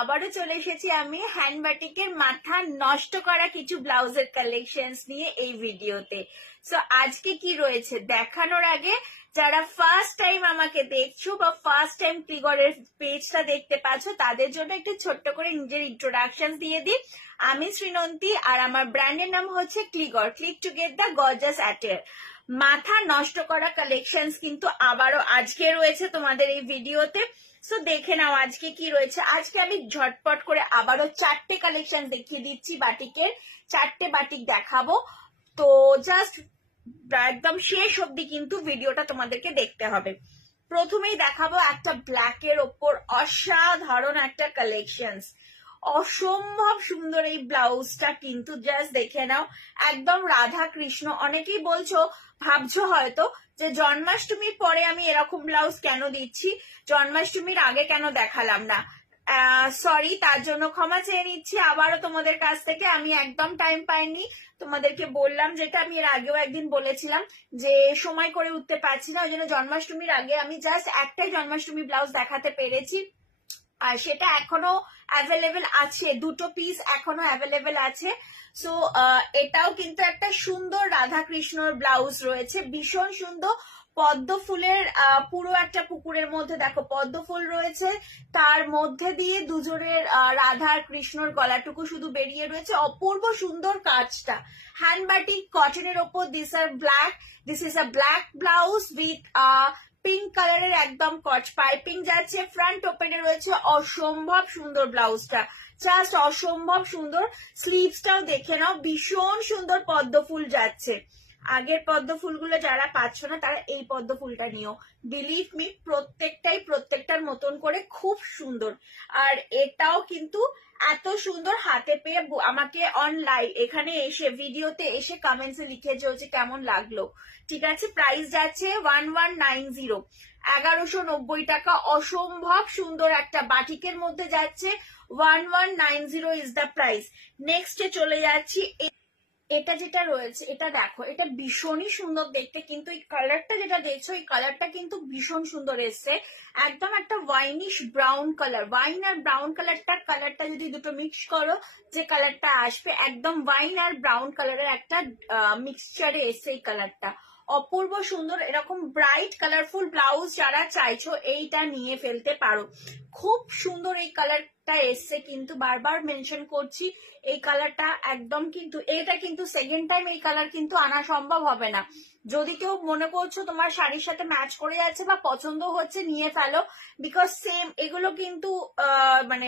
আবারও চলে এসেছি আমি হ্যান্ড বাটিকের মাথা নষ্ট করা কিছু ব্লাউজের কালেকশনস নিয়ে এই ভিডিওতে। সো আজকে কি রয়েছে দেখানোর আগে যারা ফার্স্ট টাইম আমাকে দেখছো বা ফার্স্ট টাইম ক্লিগরের পেজটা দেখতে পাচ্ছ তাদের জন্য একটু ছোট্ট করে নিজের ইন্ট্রোডাকশন দিয়ে দিই। আমি শ্রীনন্তী আর আমার ব্র্যান্ডের নাম হচ্ছে ক্লিগর, click to get the gorgeous attire. মাথা নষ্ট করা কালেকশনস কিন্তু আবারও আজকে রয়েছে তোমাদের এই ভিডিওতে। সো দেখে নাও আজকে কি রয়েছে। আজকে আমি ঝটপট করে আবারও 4টে কালেকশন দেখিয়ে দিচ্ছি বাটিকের, 4টে বাটিক দেখাবো। তো জাস্ট একদম শেষ অবধি কিন্তু ভিডিওটা তোমাদেরকে দেখতে হবে। প্রথমেই দেখাবো একটা ব্ল্যাকের ওপর অসাধারণ একটা কালেকশনস, অসম্ভব সুন্দর এই ব্লাউজটা কিন্তু জাস্ট দেখে নাও, একদম রাধা কৃষ্ণ। অনেকেই বলছো, ভাবছো হয়তো যে জন্মাষ্টমীর পরে আমি এরকম ব্লাউজ কেন দিচ্ছি, জন্মাষ্টমীর আগে কেন দেখালাম না। সরি, তার জন্য ক্ষমা চেয়ে নিচ্ছি আবারও তোমাদের কাছ থেকে। আমি একদম টাইম পাইনি, তোমাদেরকে বললাম যেটা আমি এর আগেও একদিন বলেছিলাম যে সময় করে উঠতে পারছি না, ওই জন্য জন্মাষ্টমীর আগে আমি জাস্ট একটাই জন্মাষ্টমী ব্লাউজ দেখাতে পেরেছি, আর সেটা এখনো অ্যাভেলেবেল আছে, 2টো পিস এখনো অ্যাভেলেবেল আছে। সো এটাও কিন্তু একটা সুন্দর রাধা কৃষ্ণর ব্লাউজ রয়েছে, ভীষণ সুন্দর। পদ্ম ফুলের পুরো একটা পুকুরের মধ্যে দেখো পদ্ম ফুল রয়েছে, তার মধ্যে দিয়ে দুজনের রাধার কৃষ্ণর গলাটুকু শুধু বেরিয়ে রয়েছে, অপূর্ব সুন্দর কাজটা। হ্যান্ড বাটিক কটনের ওপর this is a black blouse with pink কালারের একদম কচ পাইপিং যাচ্ছে, ফ্রন্ট ওপেনে রয়েছে। অসম্ভব সুন্দর ব্লাউজটা, জাস্ট অসম্ভব সুন্দর। স্লিভসটাও দেখে নাও, ভীষণ সুন্দর পদ্ম ফুল যাচ্ছে। আগের পদ্ম ফুলগুলো যারা পাচ্ছ না তারা এই পদ্ম ফুলটা নিও, বিলিভ মি প্রত্যেকটার মতন করে খুব সুন্দর। আর এটাও কিন্তু এত সুন্দর হাতে পেয়ে আমাকে অনলাইন এখানে এসে ভিডিওতে এসে কমেন্টসে লিখে চলছে কেমন লাগলো। ঠিক আছে, প্রাইস যাচ্ছে 1190, 1190 টাকা। অসম্ভব সুন্দর একটা বাটিকের মধ্যে যাচ্ছে, 1190 ইজ দ্য প্রাইস। নেক্সটে চলে যাচ্ছি। এটা যেটা রয়েছে এটা দেখো, এটা ভীষণই সুন্দর দেখতে, কিন্তু এই কালারটা যেটা দেখছো এই কালারটা কিন্তু ভীষণ সুন্দর এসছে, একদম একটা ওয়াইনিশ ব্রাউন কালার। ওয়াইন আর ব্রাউন কালারটা যদি দুটো মিক্স করো যে কালারটা আসবে, একদম ওয়াইন আর ব্রাউন কালারের একটা মিক্সচারে এসছে এই কালারটা, অপূর্ব সুন্দর। এরকম ব্রাইট কালারফুল ব্লাউজ যারা চাইছো এইটা নিয়ে ফেলতে পারো, খুব সুন্দর এই কালারটা এসছে। কিন্তু বারবার মেনশন করছি এই কালারটা একদম কিন্তু, এটা কিন্তু সেকেন্ড টাইম এই কালার কিন্তু আনা সম্ভব হবে না। যদি কেউ মনে করছো তোমার শাড়ির সাথে ম্যাচ করে যাচ্ছে বা পছন্দ হচ্ছে নিয়ে ফেলো, বিকজ সেম এগুলো কিন্তু মানে